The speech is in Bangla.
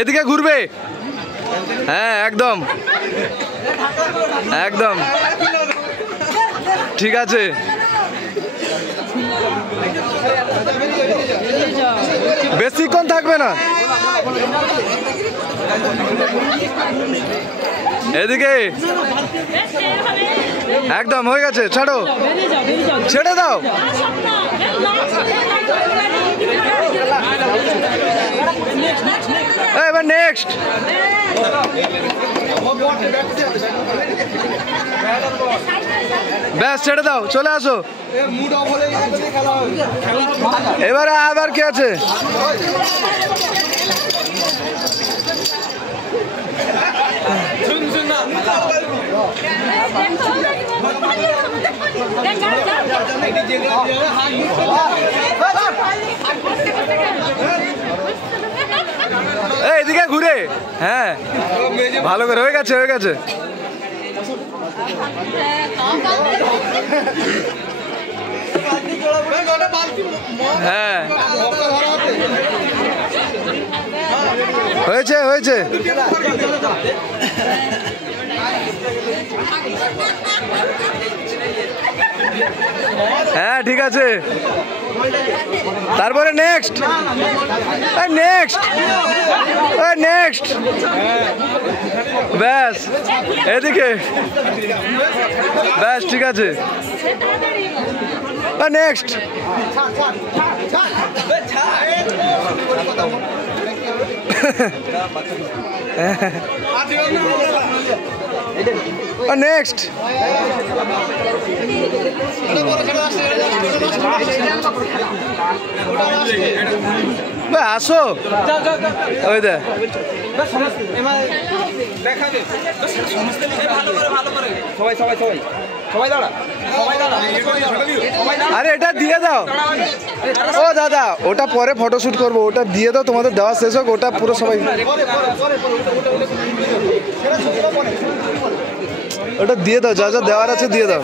এদিকে ঘুরবে। হ্যাঁ একদম একদম ঠিক আছে। বেশিক্ষণ থাকবে না। এদিকে একদম হয়ে গেছে, ছাড়ো, ছেড়ে দাও। এবার নেক্সট। ব্যাস ছেড়ে দাও, চলে আসো। এবারে আবার কি আছে? এদিকে ঘুরে। হ্যাঁ ভালো করে, হয়ে গেছে হয়ে গেছে। হ্যাঁ হয়েছে হয়েছে। হ্যাঁ ঠিক আছে। তারপরে নেক্সট নেক্সট নেক্সট। ব্যাস এদিকে, ব্যাস ঠিক আছে। নেক্সট। নেক্সট। আসো ওই দে। আরে এটা দিয়ে দাও। ও দাদা ওটা পরে ফটোশুট করবো, ওটা দিয়ে দাও, তোমাদের দেওয়া শেষ হোক, ওটা পুরো সবাই ওটা দিয়ে দাও, যা যা দেওয়ার আছে দিয়ে দাও।